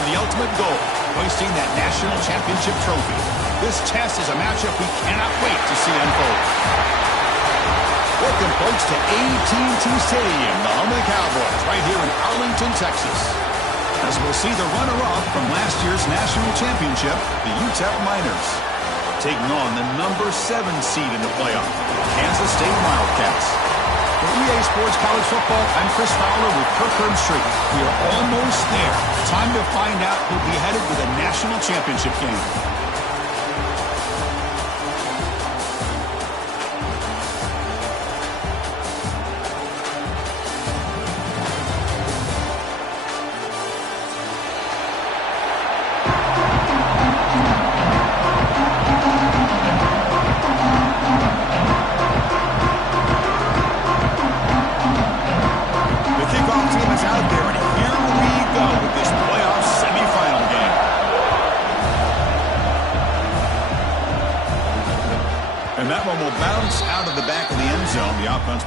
to the ultimate goal, hoisting that national championship trophy. This test is a matchup we cannot wait to see unfold. Welcome, folks, to AT&T Stadium, the home of the Cowboys, right here in Arlington, Texas. As we'll see the runner-up from last year's national championship, the UTEP Miners, taking on the number 7 seed in the playoff, Kansas State Wildcats. For EA Sports College Football, I'm Chris Fowler with Kirk Herbstreit. We are almost there. Time to find out who'll be headed to the national championship game.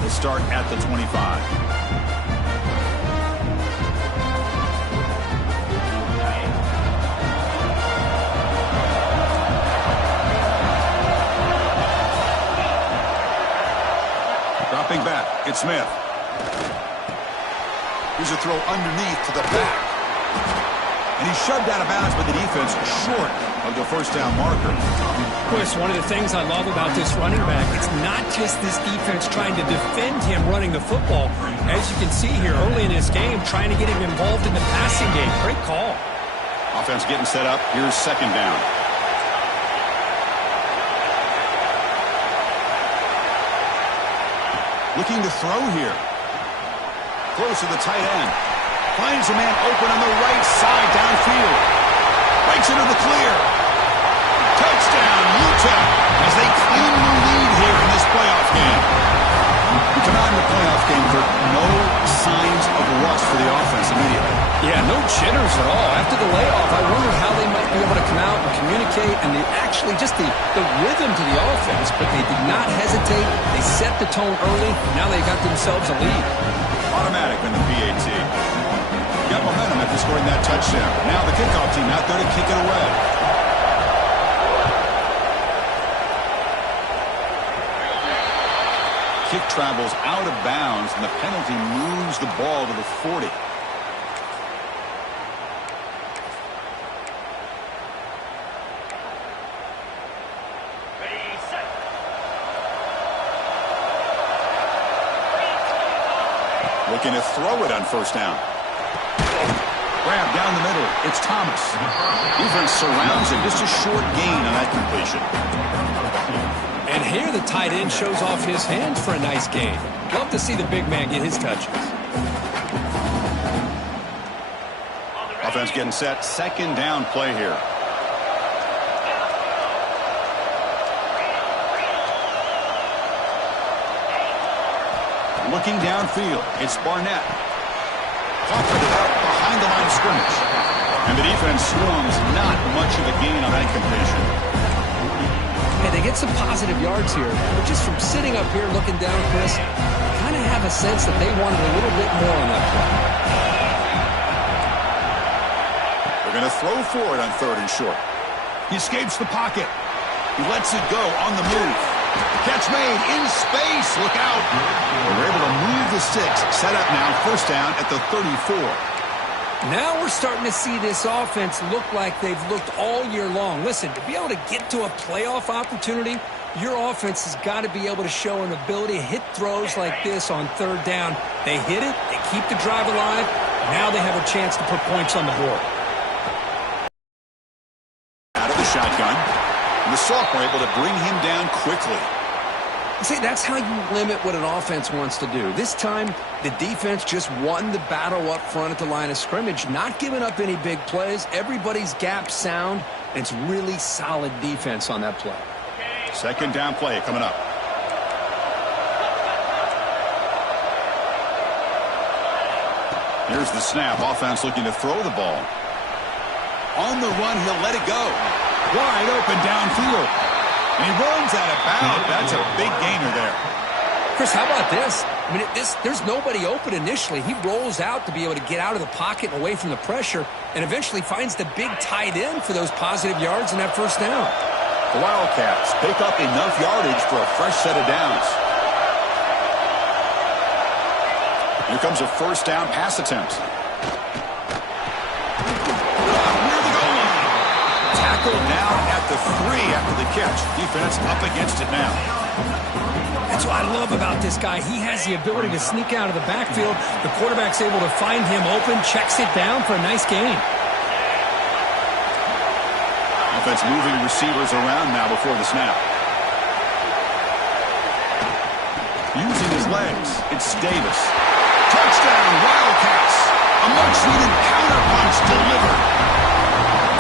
Will start at the 25. Dropping back, it's Smith. Here's a throw underneath to the back. And he's shoved out of bounds by the defense short of the first down marker. Chris, one of the things I love about this running back, it's not just this defense trying to defend him running the football. As you can see here early in this game, trying to get him involved in the passing game. Great call. Offense getting set up. Here's second down. Looking to throw here. Close to the tight end. Finds a man open on the right side downfield. Breaks into the clear. Touchdown, UTEP, as they claim the lead here in this playoff game. We come out in the playoff game for no signs of rust for the offense immediately. Yeah, no jitters at all. After the layoff, I wonder how they might be able to come out and communicate and actually just the rhythm to the offense, but they did not hesitate. They set the tone early. Now they got themselves a lead. Automatic in the PAT. Got momentum after scoring that touchdown. Now the kickoff team out there to kick it away. Kick travels out of bounds, and the penalty moves the ball to the 40. Looking to throw it on first down. Grab down the middle. It's Thomas. Defense surrounds him. Just a short gain on that completion. And here the tight end shows off his hands for a nice gain. Love to see the big man get his touches. Offense getting set. Second down play here. Looking downfield. It's Barnett. Offered it out behind the line of scrimmage. And the defense swarms. Not much of a gain on that completion. Hey, they get some positive yards here, but just from sitting up here looking down, Chris, kind of have a sense that they wanted a little bit more on that play. They're going to throw for it on third and short. He escapes the pocket. He lets it go on the move. Catch made in space. Look out. They're able to move the sticks. Set up now, first down at the 34. Now we're starting to see this offense look like they've looked all year long. Listen, to be able to get to a playoff opportunity, your offense has got to be able to show an ability to hit throws like this on third down. They hit it, they keep the drive alive. Now they have a chance to put points on the board. Out of the shotgun. And the sophomore able to bring him down quickly. See, that's how you limit what an offense wants to do. This time, the defense just won the battle up front at the line of scrimmage, not giving up any big plays. Everybody's gap sound, and it's really solid defense on that play. Second down play coming up. Here's the snap. Offense looking to throw the ball. On the run, he'll let it go. Wide open downfield. And he runs out of bounds. That's a big gainer there. Chris, how about this? I mean, there's nobody open initially. He rolls out to be able to get out of the pocket and away from the pressure and eventually finds the big tight end for those positive yards and that first down. The Wildcats pick up enough yardage for a fresh set of downs. Here comes a first down pass attempt. Near the goal line. Tackled down at the 3 after the catch. Defense up against it now. That's what I love about this guy. He has the ability to sneak out of the backfield. The quarterback's able to find him open, checks it down for a nice gain. Offense moving receivers around now before the snap. Using his legs, it's Davis. Touchdown, Wildcats. A much-needed counterpunch delivered.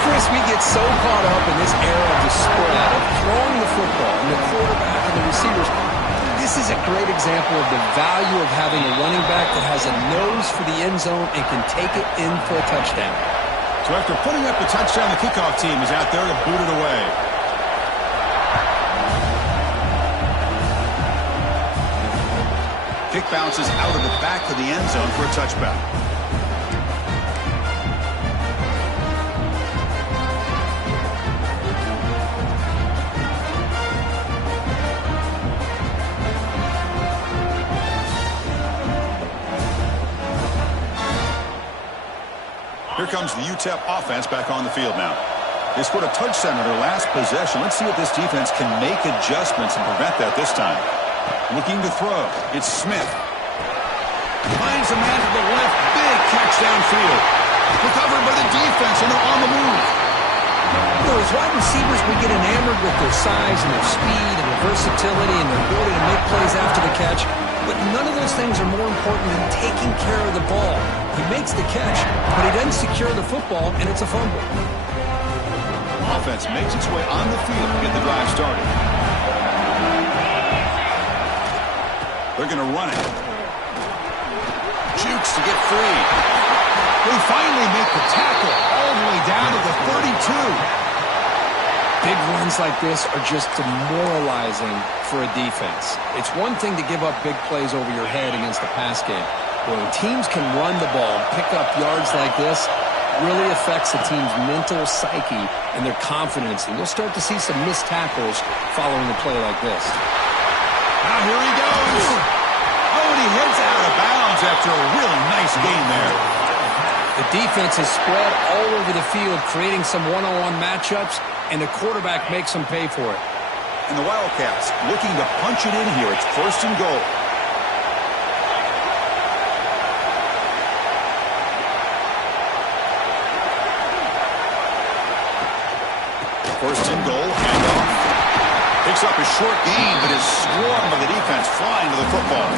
Chris, we get so caught up in this era of the spread, of throwing the football, and the quarterback and the receivers. This is a great example of the value of having a running back that has a nose for the end zone and can take it in for a touchdown. So after putting up the touchdown, the kickoff team is out there to boot it away. Kick bounces out of the back of the end zone for a touchback. Here comes the UTEP offense back on the field now. They scored a touchdown in their last possession. Let's see if this defense can make adjustments and prevent that this time. Looking to throw. It's Smith. Finds a man to the left. Big catch downfield. Recovered by the defense, and they're on the move. You know, as wide receivers, we get enamored with their size and their speed and their versatility and their ability to make plays after the catch. But none of those things are more important than taking care of the ball. He makes the catch, but he doesn't secure the football, and it's a fumble. Offense makes its way on the field to get the drive started. They're going to run it. Jukes to get free. They finally make the tackle all the way down to the 32. Big runs like this are just demoralizing for a defense. It's one thing to give up big plays over your head against the pass game. When teams can run the ball and pick up yards like this, it really affects the team's mental psyche and their confidence. And you'll start to see some missed tackles following a play like this. Now here he goes. Oh, and he heads out of bounds after a really nice gain there. The defense is spread all over the field, creating some one-on-one matchups, and the quarterback makes them pay for it. And the Wildcats looking to punch it in here. It's first and goal. First and goal, handoff. Picks up a short gain, but his swarm of the defense flying to the football.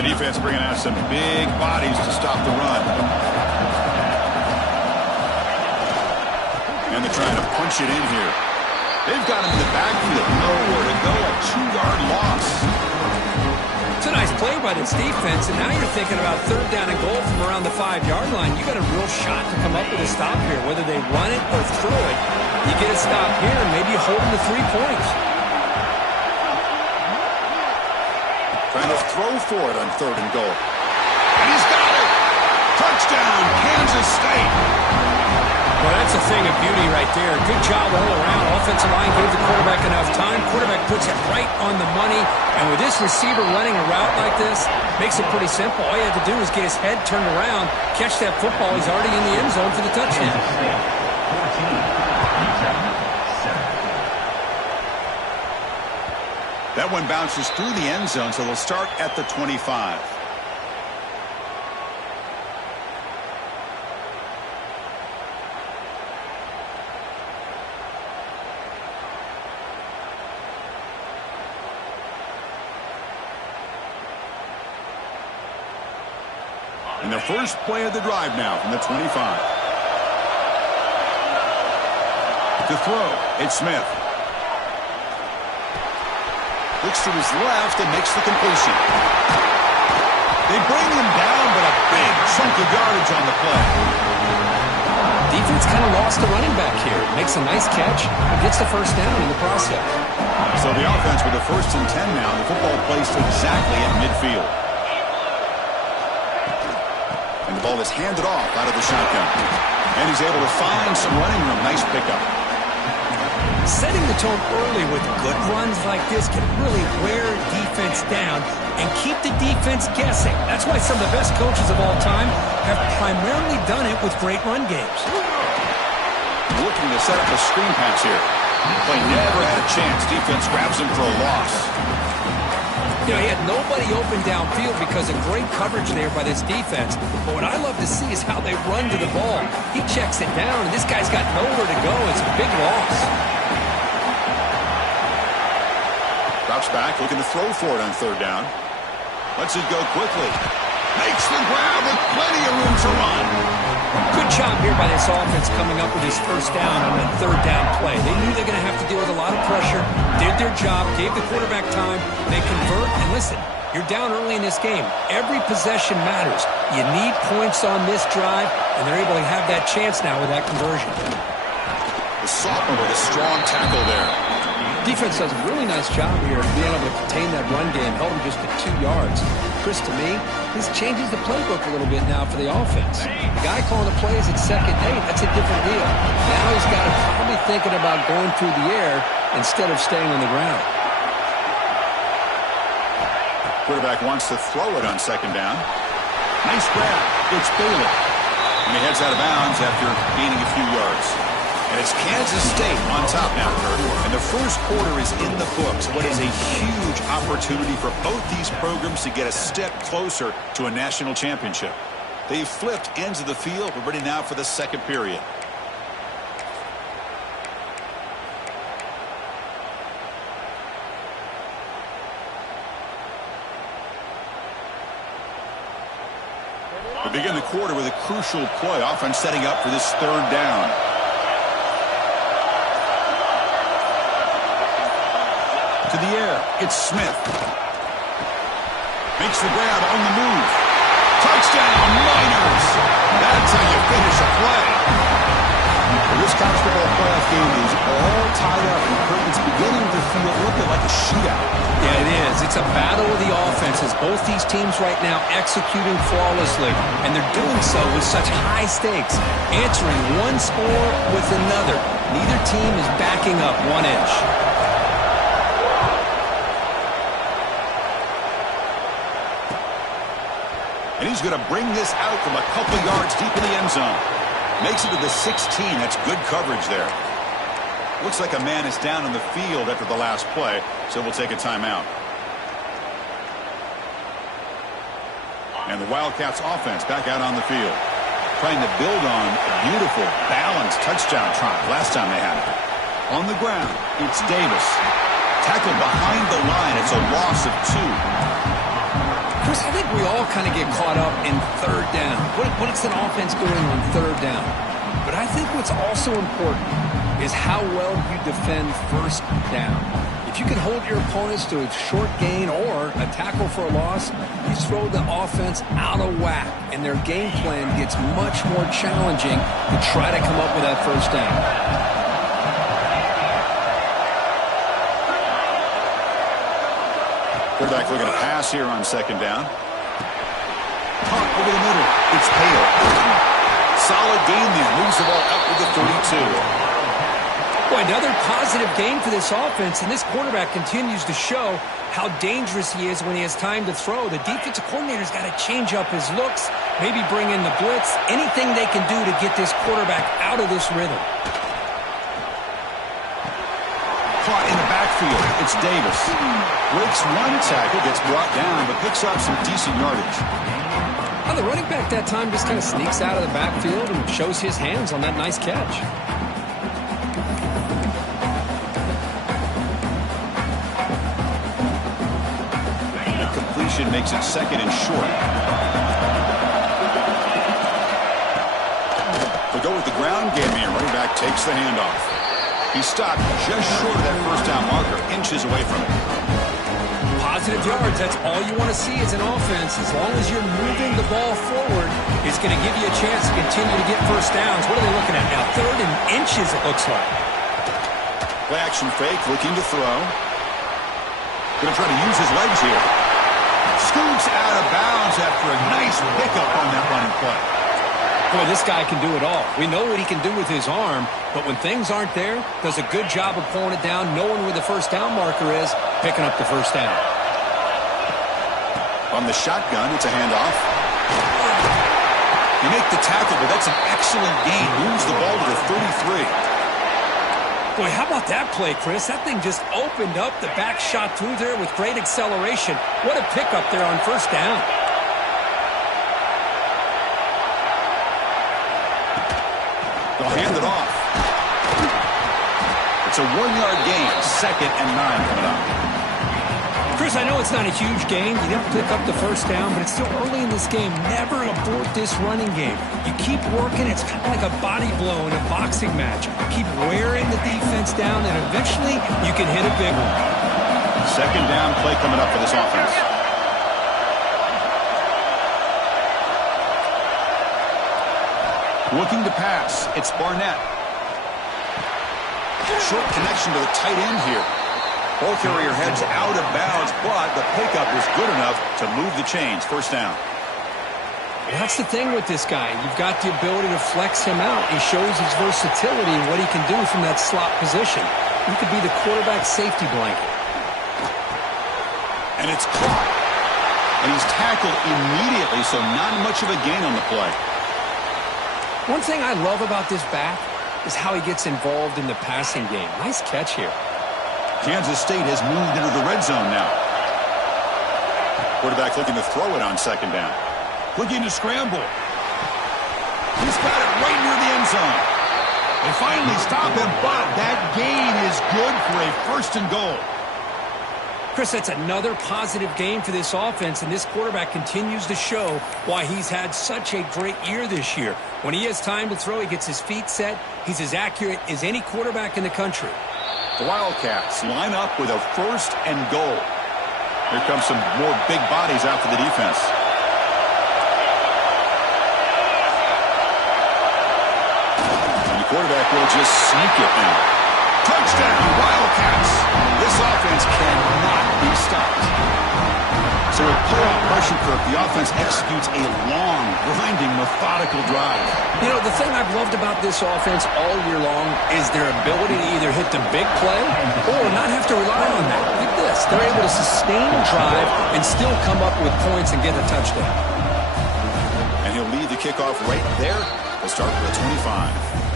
The defense bringing out some big bodies to stop the run. And they're trying to punch it in here. They've got him in the backfield. Nowhere to go. A 2-yard loss. It's a nice play by this defense, and now you're thinking about third down and goal from around the 5-yard line. You got a real shot to come up with a stop here, whether they run it or throw it. You get a stop here, and maybe you hold them to 3 points. Trying to throw for it on third and goal. And he's got it! Touchdown, Kansas State! Well, that's a thing of beauty right there. Good job all around. Offensive line gave the quarterback enough time. Quarterback puts it right on the money. And with this receiver running a route like this, makes it pretty simple. All you have to do is get his head turned around, catch that football. He's already in the end zone for the touchdown. That one bounces through the end zone, so they'll start at the 25. And the first play of the drive now from the 25. To throw, it's Smith. Looks to his left and makes the completion. They bring him down, but a big chunk of yardage on the play. Defense kind of lost the running back here. Makes a nice catch and gets the first down in the process. So the offense with a 1st and 10 now. The football placed exactly at midfield. And the ball is handed off out of the shotgun. And he's able to find some running room. Nice pickup. Setting the tone early with good runs like this can really wear defense down and keep the defense guessing. That's why some of the best coaches of all time have primarily done it with great run games. Looking to set up a screen pass here. Play never had a chance. Defense grabs him for a loss. You know, he had nobody open downfield because of great coverage there by this defense. But what I love to see is how they run to the ball. He checks it down, and this guy's got nowhere to go. It's a big loss. Drops back, looking to throw for it on 3rd down. Lets it go quickly. Makes the grab with plenty of room to run. Good job here by this offense coming up with his first down on that 3rd down play. They knew they're going to have to deal with a lot of pressure, did their job, gave the quarterback time. They convert, and listen, you're down early in this game. Every possession matters. You need points on this drive, and they're able to have that chance now with that conversion. The sophomore with a strong tackle there. Defense does a really nice job here of being able to contain that run game, held him just at 2 yards. Chris, to me, this changes the playbook a little bit now for the offense. The guy calling the plays at 2nd and 8, that's a different deal. Now he's got to probably thinking about going through the air instead of staying on the ground. Quarterback wants to throw it on 2nd down. Nice grab. It's Bailey. And he heads out of bounds after gaining a few yards. And it's Kansas State on top now, Kurt. And the first quarter is in the books. What is a huge opportunity for both these programs to get a step closer to a national championship. They've flipped ends of the field. We're ready now for the 2nd period. We begin the quarter with a crucial play. Offense setting up for this 3rd down. To the air, it's Smith. Makes the grab on the move. Touchdown, Miners! That's how you finish a play. Well, this college football playoff game is all tied up, and it's beginning to feel a little bit like a shootout. Yeah, it is. It's a battle of the offenses. Both these teams right now executing flawlessly, and they're doing so with such high stakes, answering one score with another. Neither team is backing up 1 inch. And he's going to bring this out from a couple yards deep in the end zone. Makes it to the 16. That's good coverage there. Looks like a man is down on the field after the last play, so we'll take a timeout. And the Wildcats offense back out on the field. Trying to build on a beautiful, balanced touchdown drive last time they had it. On the ground, it's Davis. Tackled behind the line. It's a loss of 2. Chris, I think we all kind of get caught up in 3rd down. What is an offense doing on 3rd down? But I think what's also important is how well you defend 1st down. If you can hold your opponents to a short gain or a tackle for a loss, you throw the offense out of whack, and their game plan gets much more challenging to try to come up with that 1st down. Quarterback looking to pass here on 2nd down. Punt over the middle. It's Hale. Solid gain there. Moves the ball up with the 32. Boy, another positive gain for this offense, and this quarterback continues to show how dangerous he is when he has time to throw. The defensive coordinator's got to change up his looks, maybe bring in the blitz, anything they can do to get this quarterback out of this rhythm. Caught in the backfield. It's Davis. Breaks one tackle, gets brought down, but picks up some decent yardage. Well, the running back that time just kind of sneaks out of the backfield and shows his hands on that nice catch. The completion makes it 2nd and short. They go with the ground game here. Running back takes the handoff. He stopped just short of that 1st down marker, inches away from it. positive yards. That's all you want to see as an offense. As long as you're moving the ball forward, it's going to give you a chance to continue to get first downs. What are they looking at now? 3rd and inches, it looks like. Play action fake, looking to throw. Going to try to use his legs here. Scoots out of bounds after a nice pickup on that running play. Boy, this guy can do it all. We know what he can do with his arm, but when things aren't there, does a good job of pulling it down, knowing where the first down marker is, picking up the first down. On the shotgun, it's a handoff. You make the tackle, but that's an excellent gain. Moves the ball to the 33. Boy, how about that play, Chris? That thing just opened up. The back shot through there with great acceleration. What a pickup there on first down. They'll hand it off. It's a 1-yard gain. 2nd and 9 coming up. Chris, I know it's not a huge gain. You didn't pick up the first down, but it's still early in this game. Never abort this running game. You keep working. It's kind of like a body blow in a boxing match. Keep wearing the defense down, and eventually you can hit a big one. 2nd down play coming up for this offense. Looking to pass. It's Barnett. Short connection to the tight end here. Ball carrier heads out of bounds, but the pickup was good enough to move the chains. First down. Well, that's the thing with this guy. You've got the ability to flex him out. He shows his versatility and what he can do from that slot position. He could be the quarterback safety blanket. And it's caught. And he's tackled immediately, so not much of a gain on the play. One thing I love about this back is how he gets involved in the passing game. Nice catch here. Kansas State has moved into the red zone now. Quarterback looking to throw it on 2nd down. Looking to scramble. He's got it right near the end zone. They finally stop him, but that gain is good for a 1st and goal. Chris, that's another positive game for this offense, and this quarterback continues to show why he's had such a great year this year. When he has time to throw, he gets his feet set. He's as accurate as any quarterback in the country. The Wildcats line up with a 1st and goal. Here comes some more big bodies out for the defense. And the quarterback will just sneak it now. Touchdown, Wildcats! This offense cannot be stopped. So with playoff pressure curve, the offense executes a long, grinding, methodical drive. You know, the thing I've loved about this offense all year long is their ability to either hit the big play or not have to rely on that. Like this. They're able to sustain a drive and still come up with points and get a touchdown. And he'll lead the kickoff right there. We'll start with the 25.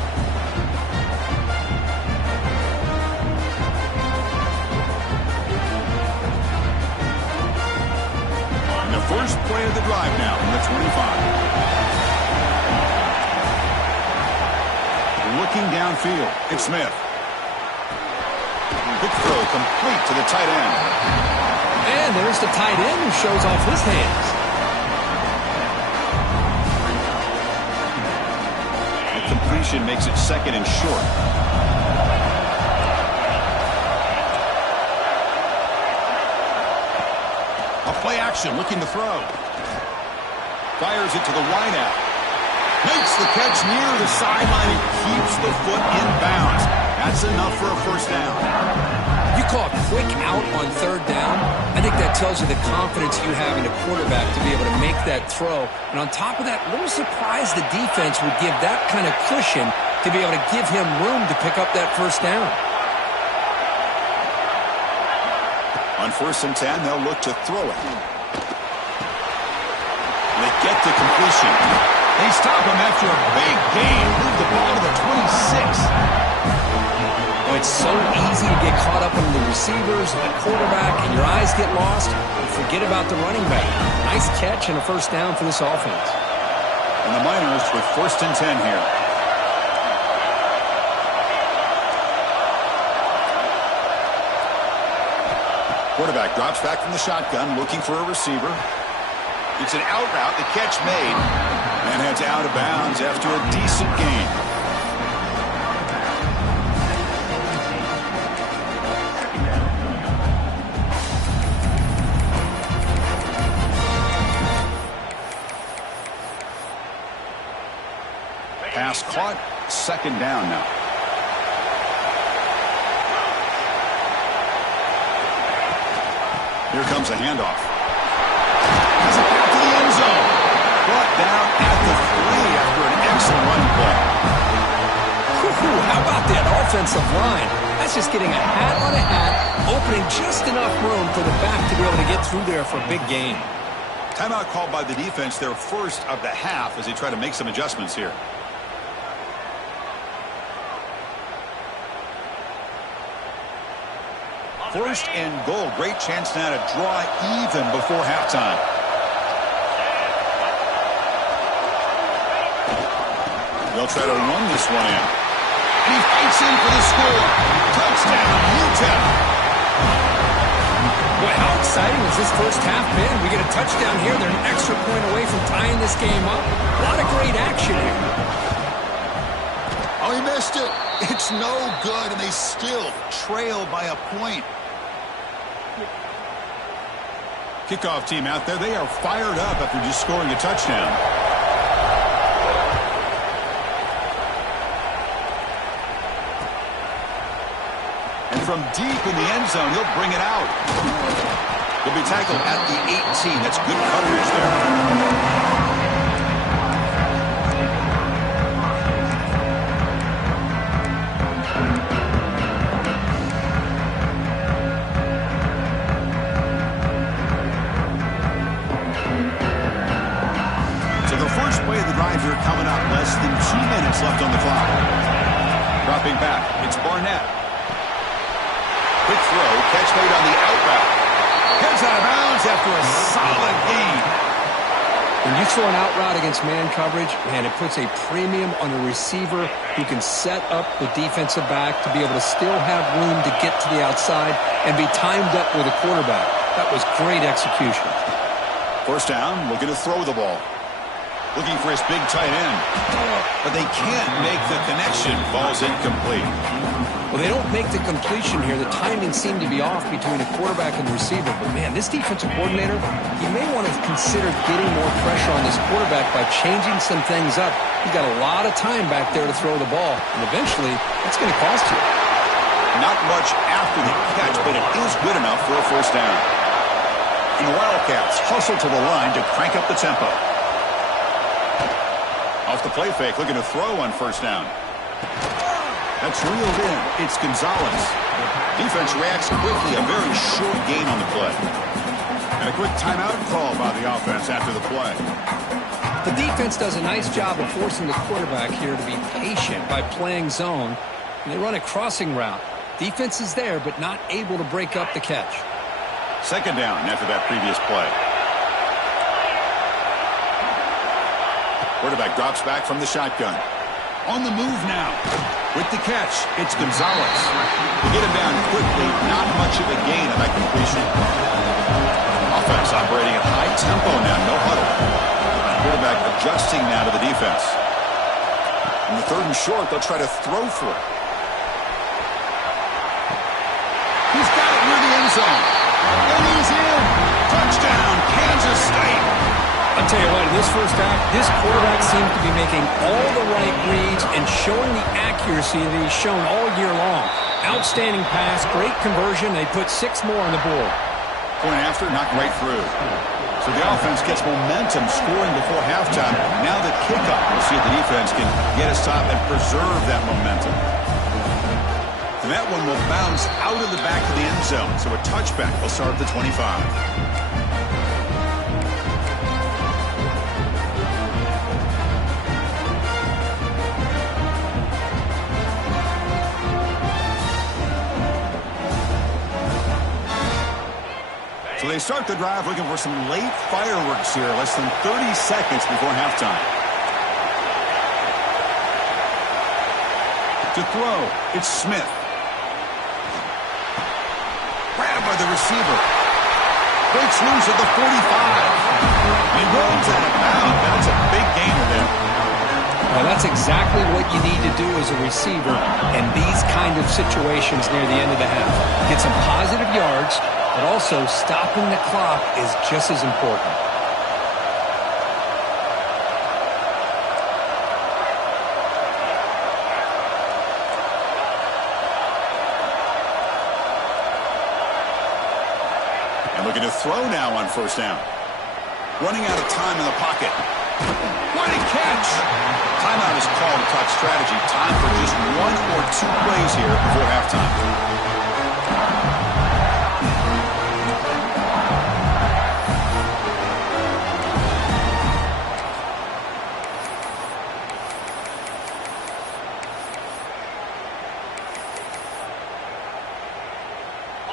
First play of the drive now from the 25. Looking downfield, it's Smith. Quick throw complete to the tight end. And there's the tight end who shows off his hands. The completion makes it 2nd and short. Play action, looking to throw. Fires it to the wideout. Makes the catch near the sideline and keeps the foot in bounds. That's enough for a 1st down. You call a quick out on 3rd down. I think that tells you the confidence you have in a quarterback to be able to make that throw. And on top of that, a little surprised the defense would give that kind of cushion to be able to give him room to pick up that 1st down. On 1st and 10, they'll look to throw it. They get the completion. They stop him after a big gain. Move the ball to the 26. Oh, it's so easy to get caught up in the receivers and the quarterback, and your eyes get lost. You forget about the running back. Nice catch and a 1st down for this offense. And the Miners with 1st and 10 here. Quarterback drops back from the shotgun, looking for a receiver. It's an out route, the catch made, and heads out of bounds after a decent gain. caught. Second down now. Here comes a handoff. Has it back to the end zone. Brought down at the 3 after an excellent running play. How about that offensive line? That's just getting a hat on a hat, opening just enough room for the back to be able to get through there for a big gain. Timeout called by the defense, their first of the half, as they try to make some adjustments here. First and goal. Great chance now to draw even before halftime. They'll try to run this one in. And he fights in for the score. Touchdown, UTEP. Boy, how exciting has this first half been? We get a touchdown here. They're an extra point away from tying this game up. A lot of great action here. Oh, he missed it. It's no good, and they still trail by a point. Kickoff team out there, they are fired up after just scoring a touchdown. And from deep in the end zone, he'll bring it out. He'll be tackled at the 18. That's good coverage there. Coming up, less than 2 minutes left on the clock. Dropping back, it's Barnett. Quick throw, catch made on the out route. Heads out of bounds after a solid gain. When you throw an out route against man coverage, man, it puts a premium on a receiver who can set up the defensive back to be able to still have room to get to the outside and be timed up with a quarterback. That was great execution. First down, looking to throw the ball. Looking for his big tight end. But they can't make the connection. Ball's incomplete. Well, they don't make the completion here. The timing seemed to be off between a quarterback and the receiver. But, man, this defensive coordinator, he may want to consider getting more pressure on this quarterback by changing some things up. He's got a lot of time back there to throw the ball. And eventually, that's going to cost you. Not much after the catch, but it is good enough for a first down. And the Wildcats hustle to the line to crank up the tempo. Off the play fake, looking to throw on first down. That's reeled in. It's Gonzalez. Defense reacts quickly. A very short gain on the play. And a quick timeout call by the offense after the play. The defense does a nice job of forcing the quarterback here to be patient by playing zone. And they run a crossing route. Defense is there, but not able to break up the catch. Second down after that previous play. Quarterback drops back from the shotgun. On the move now. With the catch, it's Gonzalez. To get him down quickly, not much of a gain on that completion. Offense operating at high tempo now, no huddle. Quarterback adjusting now to the defense. In the third and short, they'll try to throw for it. He's got it near the end zone. And he's in. Touchdown, Kansas State. I'll tell you what, in this first half, this quarterback seems to be making all the right reads and showing the accuracy that he's shown all year long. Outstanding pass, great conversion. They put 6 more on the board. Point after, knocked right through. So the offense gets momentum, scoring before halftime. Now the kickoff. We'll see if the defense can get a stop and preserve that momentum. And that one will bounce out of the back of the end zone. So a touchback will start at the 25. So they start the drive looking for some late fireworks here, less than 30 seconds before halftime. To throw, it's Smith. Grabbed by the receiver. Breaks loose at the 45. He runs out of bounds. That's a big gainer there. Well, that's exactly what you need to do as a receiver in these kind of situations near the end of the half. Get some positive yards, but also stopping the clock is just as important. And looking to throw now on first down. Running out of time in the pocket. What a catch! Timeout is called to talk strategy. Time for just 1 or 2 plays here before halftime.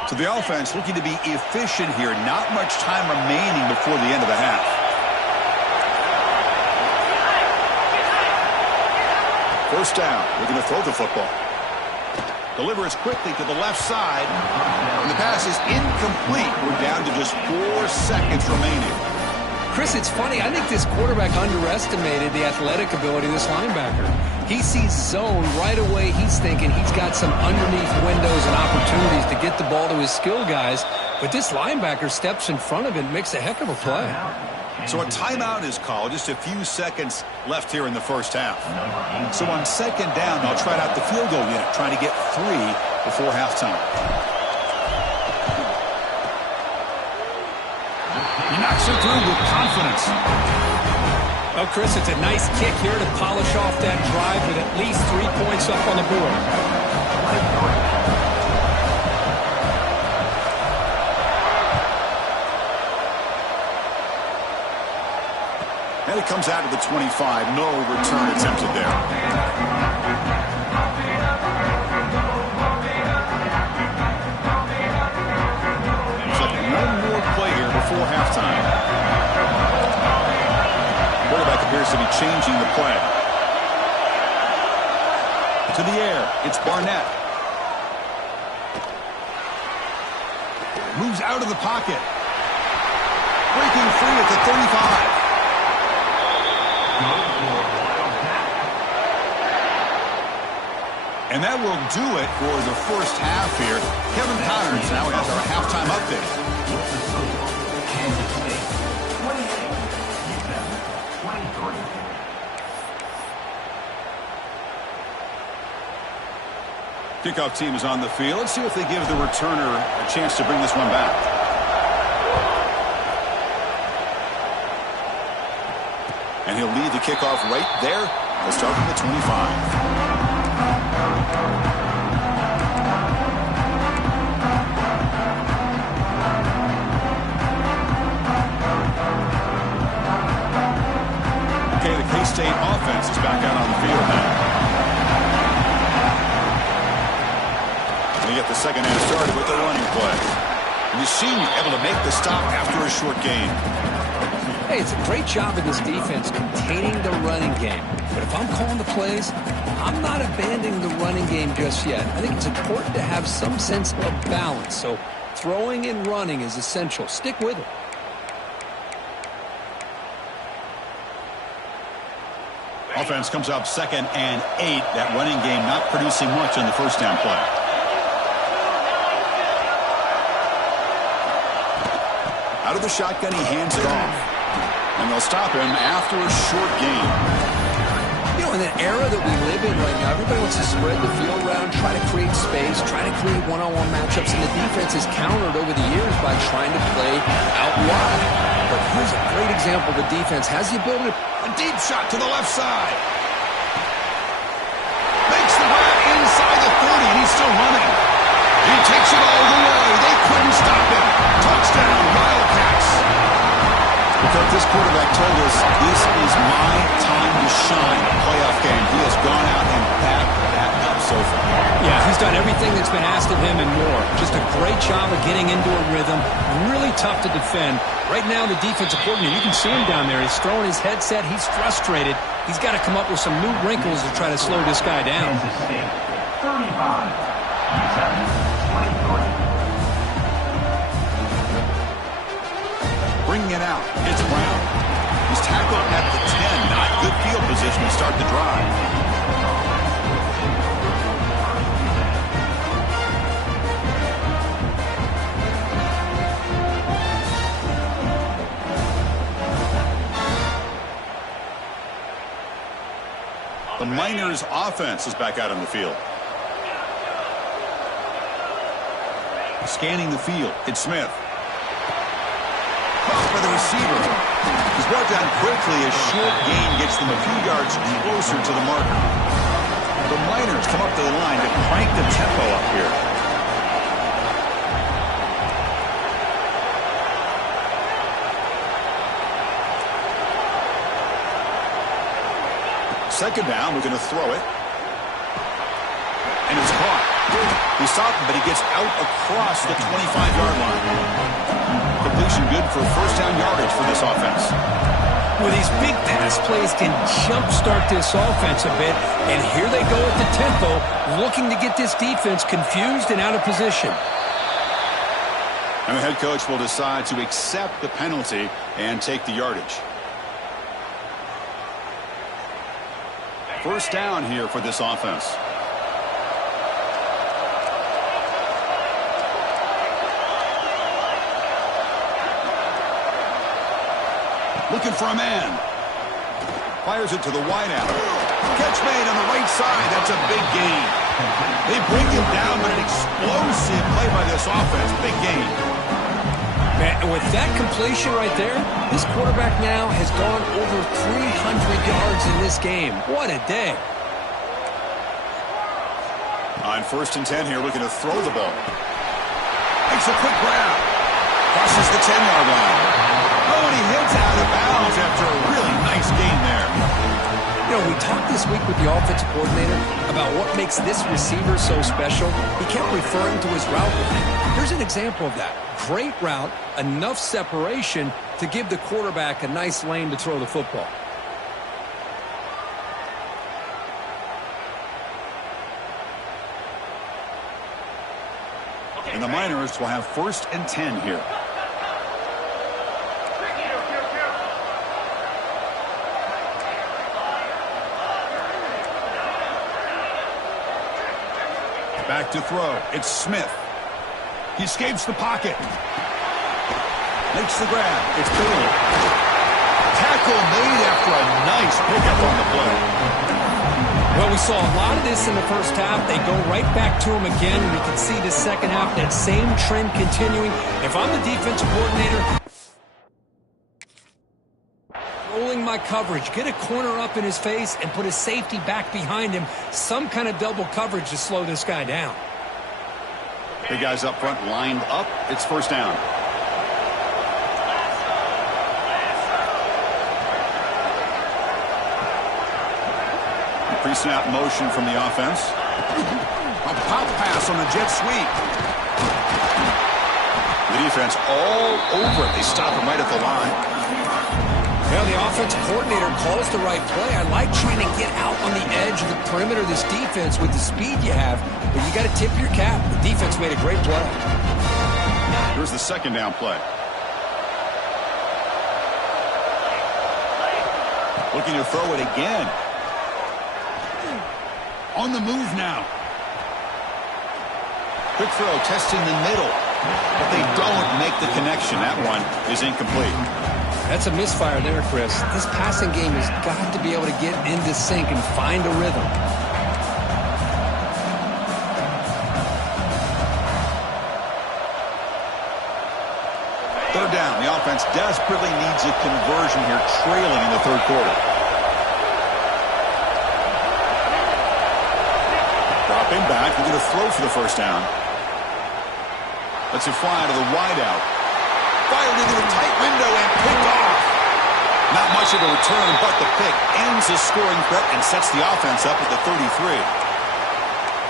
So the offense looking to be efficient here. Not much time remaining before the end of the half. First down, looking to throw the football. Delivers quickly to the left side. And the pass is incomplete. We're down to just 4 seconds remaining. Chris, it's funny. I think this quarterback underestimated the athletic ability of this linebacker. He sees zone right away. He's thinking he's got some underneath windows and opportunities to get the ball to his skill guys. But this linebacker steps in front of it and makes a heck of a play. So a timeout is called. Just a few seconds left here in the first half. So on second down, they'll try out the field goal unit, trying to get 3 before halftime. He knocks it through with confidence. Well, Chris, it's a nice kick here to polish off that drive with at least 3 points up on the board. And it comes out of the 25. No return attempted there. Looks like one more play here before halftime. Quarterback appears to be changing the play. To the air, it's Barnett. Moves out of the pocket. Breaking free at the 35. And that will do it for the first half here. Kevin Powers now has our halftime update. Kickoff team is on the field. Let's see if they give the returner a chance to bring this one back. And he'll lead the kickoff right there. Let's start from the 25. Okay, the K-State offense is back out on the field now. They get the second half started with the running play. And the senior able to make the stop after a short gain. Hey, it's a great job of this defense containing the running game. But if I'm calling the plays, I'm not abandoning the running game just yet. I think it's important to have some sense of balance. So throwing and running is essential. Stick with it. Offense comes up 2nd and 8. That running game not producing much on the first down play. Out of the shotgun, he hands it off. And they'll stop him after a short gain. You know, in the era that we live in right now, everybody wants to spread the field around, try to create space, try to create one-on-one matchups, and the defense has countered over the years by trying to play out wide. But here's a great example. The defense has the ability to... A deep shot to the left side. Makes the grab inside the 30, and he's still running. He takes it all the way. They couldn't stop him. Touchdown, Wildcats. Because this quarterback told us this is my time to shine. Playoff game. He has gone out and backed that up so far. Yeah, he's done everything that's been asked of him and more. Just a great job of getting into a rhythm. Really tough to defend. Right now, the defensive coordinator, you can see him down there. He's throwing his headset. He's frustrated. He's got to come up with some new wrinkles to try to slow this guy down. 35. Bringing it out, it's Brown. He's tackled at the 10. Not good field position to start the drive. The Miners offense is back out on the field. Scanning the field, it's Smith. by the receiver. He's brought down quickly. A short gain gets them a few yards closer to the marker. The Miners come up to the line to crank the tempo up here. Second down, we're going to throw it. And it's caught. He stopped him, but he gets out across the 25-yard line. Completion good for first down yardage for this offense. Well, these big pass plays can jumpstart this offense a bit, and here they go at the tempo, looking to get this defense confused and out of position. And the head coach will decide to accept the penalty and take the yardage. First down here for this offense. Looking for a man. Fires it to the wideout. Catch made on the right side. That's a big gain. They bring him down, but an explosive play by this offense. Big gain. And with that completion right there, this quarterback now has gone over 300 yards in this game. What a day. On 1st and 10 here, looking to throw the ball. Makes a quick grab. Crosses the 10-yard line. Oh, and he hits out of bounds after a really nice gain there. You know, we talked this week with the offensive coordinator about what makes this receiver so special. He kept referring to his route running. Here's an example of that. Great route, enough separation to give the quarterback a nice lane to throw the football. And the Miners will have 1st and 10 here. Back to throw. It's Smith. He escapes the pocket. Makes the grab. It's Bailey. Tackle made after a nice pickup on the play. Well, we saw a lot of this in the first half. They go right back to him again, and we can see the second half, that same trend continuing. If I'm the defensive coordinator, rolling my coverage, get a corner up in his face and put a safety back behind him, some kind of double coverage to slow this guy down. The guys up front lined up. It's first down. Pre-snap motion from the offense. A pop pass on the jet sweep. The defense all over it. They stop him right at the line. Well, the offensive coordinator calls the right play. I like trying to get out on the edge of the perimeter of this defense with the speed you have, but you got to tip your cap. The defense made a great play. Here's the second down play. Looking to throw it again. On the move now. Quick throw, testing the middle, but they don't make the connection. That one is incomplete. That's a misfire there, Chris. This passing game has got to be able to get into sync and find a rhythm. Third down. The offense desperately needs a conversion here, trailing in the third quarter. Dropping back. We're going to throw for the first down. Lets it fly to the wideout. Fired into a tight window and picked off. Not much of a return, but the pick ends the scoring threat and sets the offense up at the 33.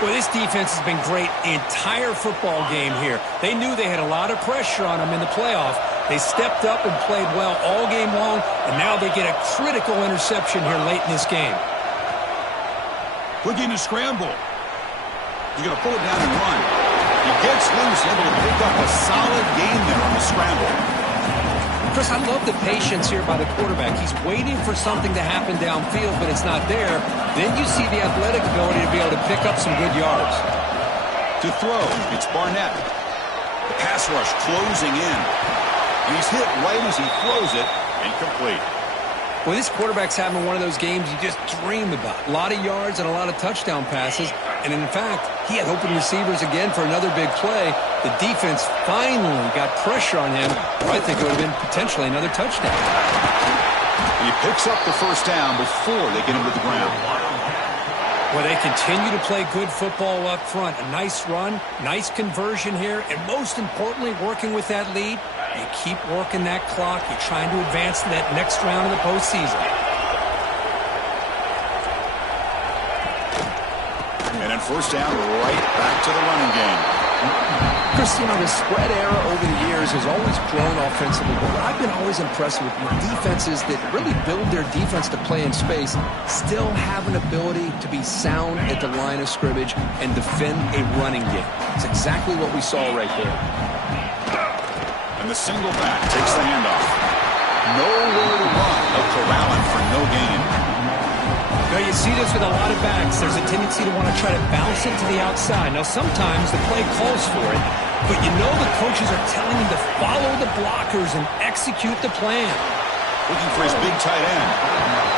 Well, this defense has been great the entire football game here. They knew they had a lot of pressure on them in the playoff. They stepped up and played well all game long, and now they get a critical interception here late in this game. Looking to scramble. He's going to pull it down and run. He gets loose, able to pick up a solid gain there on the scramble. Chris, I love the patience here by the quarterback. He's waiting for something to happen downfield, but it's not there. Then you see the athletic ability to be able to pick up some good yards. To throw, it's Barnett. The pass rush closing in. And he's hit right as he throws it, incomplete. Well, this quarterback's having one of those games you just dream about. A lot of yards and a lot of touchdown passes. And in fact, he had open receivers again for another big play. The defense finally got pressure on him, or I think it would have been potentially another touchdown. He picks up the first down before they get him to the ground. Well, they continue to play good football up front. A nice run, nice conversion here, and most importantly, working with that lead, you keep working that clock. You're trying to advance to that next round of the postseason. And then first down, right back to the running game. Chris, you know, the spread era over the years has always grown offensively, but what I've been always impressed with defenses that really build their defense to play in space still have an ability to be sound at the line of scrimmage and defend a running game. It's exactly what we saw right there. And the single back takes the handoff. Nowhere to run. A corralling for no gain. Now, you see this with a lot of backs. There's a tendency to want to try to bounce it to the outside. Now, sometimes the play calls for it, but you know the coaches are telling him to follow the blockers and execute the plan. Looking for his big tight end.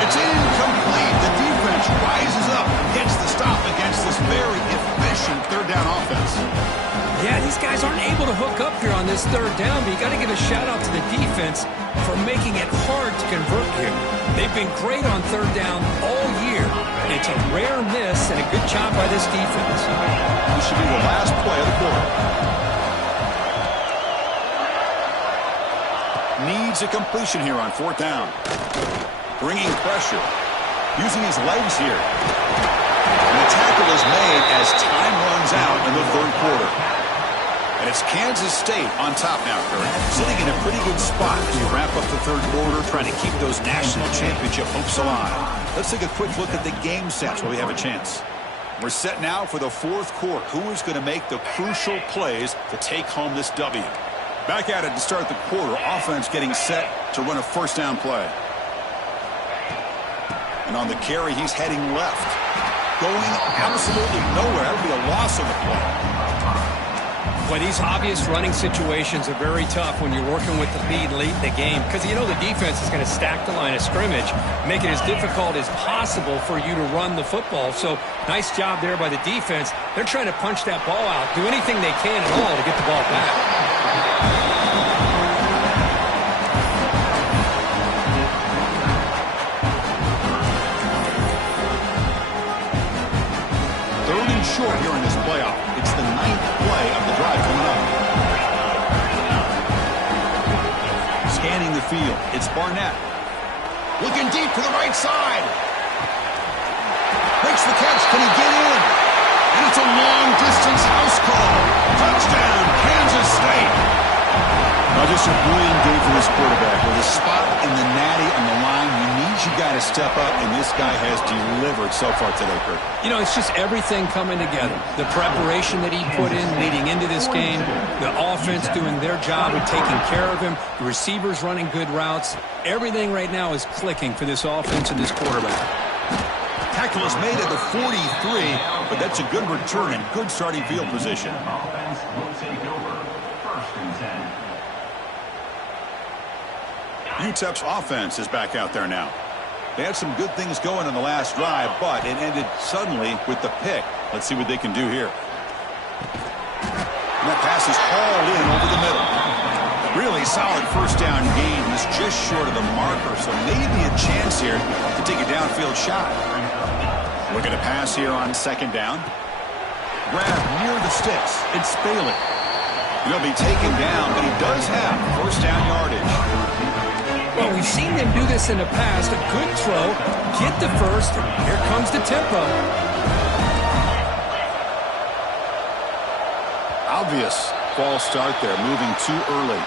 It's incomplete. The defense rises up, gets the stop against this very efficient third down offense. Yeah, these guys aren't able to hook up here on this third down, but you got to give a shout-out to the defense for making it hard to convert here. They've been great on third down all year. It's a rare miss and a good job by this defense. This should be the last play of the quarter. Needs a completion here on fourth down. Bringing pressure. Using his legs here. And the tackle is made as time runs out in the third quarter. And it's Kansas State on top now, Curry. Sitting in a pretty good spot as we wrap up the third quarter, trying to keep those national championship hopes alive. Let's take a quick look at the game sets while we have a chance. We're set now for the fourth quarter. Who is going to make the crucial plays to take home this W? Back at it to start the quarter. Offense getting set to run a first down play. And on the carry, he's heading left. Going absolutely nowhere. That would be a loss of the play. Well, these obvious running situations are very tough when you're working with the lead late in the game because you know the defense is going to stack the line of scrimmage, make it as difficult as possible for you to run the football. So nice job there by the defense. They're trying to punch that ball out, do anything they can at all to get the ball back. Third and short here in this playoff. It's the ninth play of the drive coming up. Scanning the field. It's Barnett. Looking deep to the right side. Makes the catch. Can he get in? And it's a long-distance house call. Touchdown, Kansas State. Now just a brilliant game for this quarterback. With a spot in the natty on the line, you got to step up, and this guy has delivered so far today, Kurt. You know, it's just everything coming together. The preparation that he put in leading into this game, the offense doing their job of taking care of him, the receivers running good routes. Everything right now is clicking for this offense and this quarterback. Tackle is made at the 43, but that's a good return and good starting field position. UTEP's offense is back out there now. They had some good things going on the last drive, but it ended suddenly with the pick. Let's see what they can do here. And that pass is hauled in over the middle. Really solid first down gain. Was just short of the marker, so maybe a chance here to take a downfield shot. Looking to pass here on second down. Grab near the sticks. It's Bailey. He'll be taken down, but he does have first down yardage. Well, we've seen them do this in the past. A good throw, get the first. Here comes the tempo. Obvious false start there, moving too early.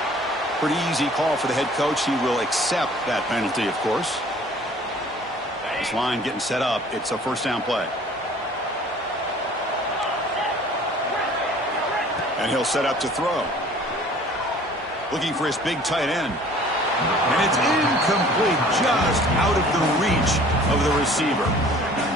Pretty easy call for the head coach. He will accept that penalty, of course. This line getting set up. It's a first down play. And he'll set up to throw. Looking for his big tight end. And it's incomplete, just out of the reach of the receiver.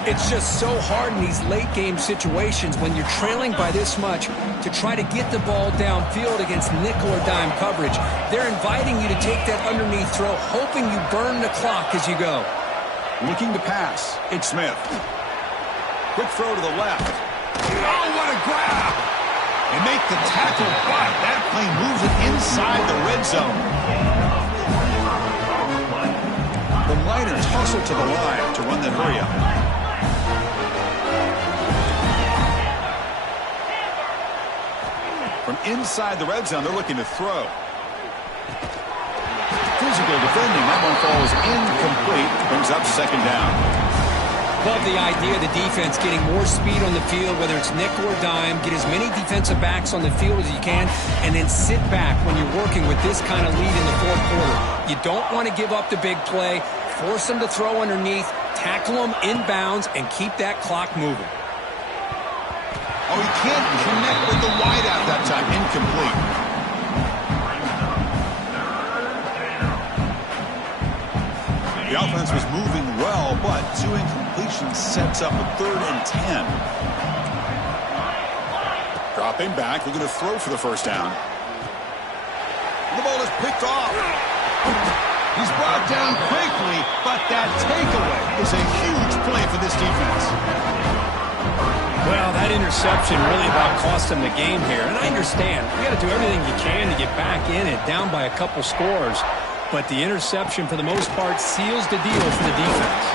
It's just so hard in these late-game situations when you're trailing by this much to try to get the ball downfield against nickel or dime coverage. They're inviting you to take that underneath throw, hoping you burn the clock as you go. Looking to pass. It's Smith. Quick throw to the left. Oh, what a grab! and make the tackle, but that play moves it inside the red zone. The Miners hustle to the line to run the hurry-up. From inside the red zone, they're looking to throw. Physical defending. That one falls incomplete. Brings up second down. Love the idea of the defense getting more speed on the field, whether it's nickel or dime. Get as many defensive backs on the field as you can, and then sit back when you're working with this kind of lead in the fourth quarter. You don't want to give up the big play. Force them to throw underneath, tackle them inbounds, and keep that clock moving. Oh, he can't connect with the wideout that time. Incomplete. The offense was moving well, but 2 incompletions sets up a 3rd and 10. Dropping back, looking to throw for the first down. The ball is picked off. He's brought down quickly, but that takeaway is a huge play for this defense. Well, that interception really about cost him the game here. And I understand, you got to do everything you can to get back in it, down by a couple scores. But the interception, for the most part, seals the deal for the defense.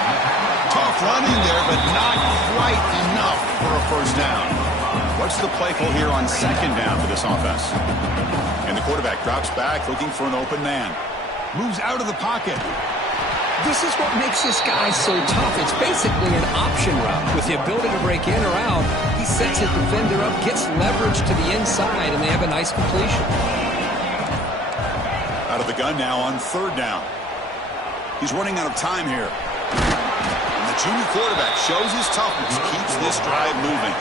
Tough running there, but not quite enough for a first down. What's the play call here on second down for this offense? And the quarterback drops back, looking for an open man. Moves out of the pocket. This is what makes this guy so tough. It's basically an option route. With the ability to break in or out, he sets his defender up, gets leverage to the inside, and they have a nice completion. Out of the gun now on third down. He's running out of time here. And the junior quarterback shows his toughness, keeps this drive moving.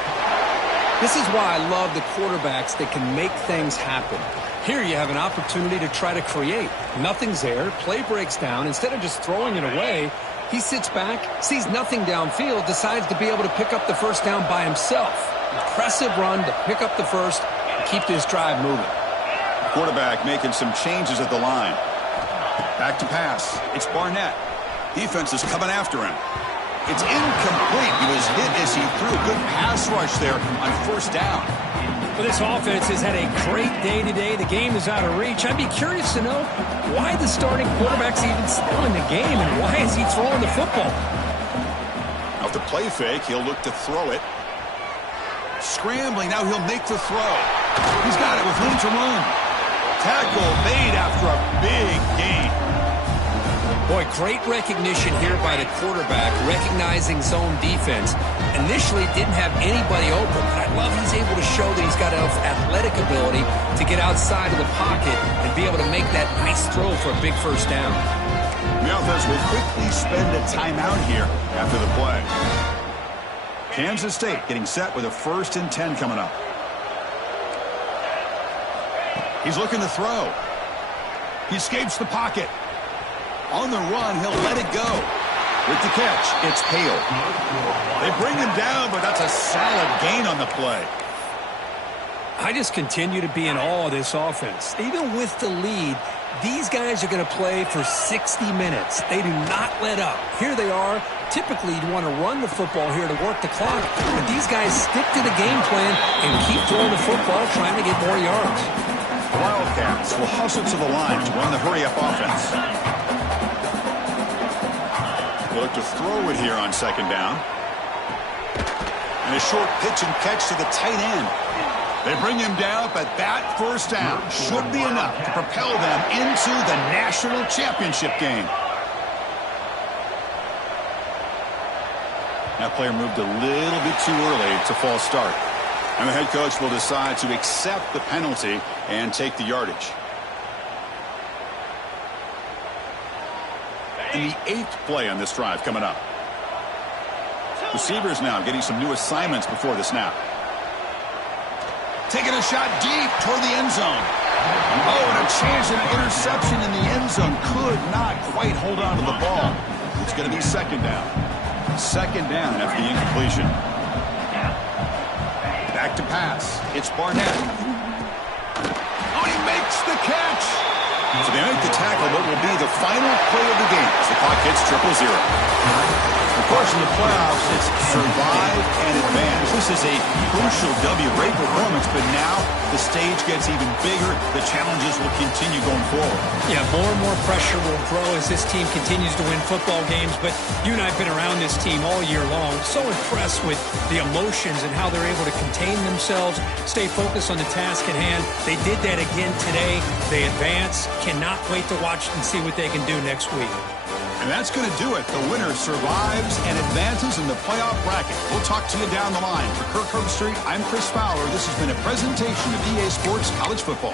This is why I love the quarterbacks that can make things happen. Here you have an opportunity to try to create. Nothing's there. Play breaks down. Instead of just throwing it away, he sits back, sees nothing downfield, decides to be able to pick up the first down by himself. Impressive run to pick up the first and keep this drive moving. Quarterback making some changes at the line. Back to pass. It's Barnett. Defense is coming after him. It's incomplete. He was hit as he threw a good pass rush there on first down. Well, this offense has had a great day today. The game is out of reach. I'd be curious to know why the starting quarterback's even still in the game and why is he throwing the football? Off the play fake, he'll look to throw it. Scrambling, now he'll make the throw. He's got it with room to run. Tackle made after a big gain. Boy, great recognition here by the quarterback, recognizing zone defense. Initially didn't have anybody open, but I love he's able to show that he's got enough athletic ability to get outside of the pocket and be able to make that nice throw for a big first down. The offense will quickly spend a timeout here after the play. Kansas State getting set with a 1st and 10 coming up. He's looking to throw. He escapes the pocket. On the run, he'll let it go. With the catch, it's Hale. They bring him down, but that's a solid gain on the play. I just continue to be in awe of this offense. Even with the lead, these guys are going to play for 60 minutes. They do not let up. Here they are. Typically, you'd want to run the football here to work the clock, but these guys stick to the game plan and keep throwing the football, trying to get more yards. The Wildcats will hustle to the line to run the hurry-up offense. They'll look to throw it here on second down. And a short pitch and catch to the tight end. They bring him down, but that first down should be enough to propel them into the national championship game. That player moved a little bit too early to false start. And the head coach will decide to accept the penalty and take the yardage. And the 8th play on this drive coming up. Receivers now getting some new assignments before the snap. Taking a shot deep toward the end zone. Oh, and a chance at an interception in the end zone. Could not quite hold on to the ball. It's going to be second down. Second down after the incompletion. Back to pass. It's Barnett. Oh, he makes the catch. It's a They make the tackle, but will be the final play of the game as the clock hits 0-0. Of course, in the playoffs, it's survive and advance. This is a crucial W. Great performance, but now the stage gets even bigger. The challenges will continue going forward. Yeah, more and more pressure will grow as this team continues to win football games. But you and I have been around this team all year long. So impressed with the emotions and how they're able to contain themselves, stay focused on the task at hand. They did that again today. They advance. Cannot wait to watch and see what they can do next week. And that's going to do it. The winner survives and advances in the playoff bracket. We'll talk to you down the line. For Kirk Herbstreit, I'm Chris Fowler. This has been a presentation of EA Sports College Football.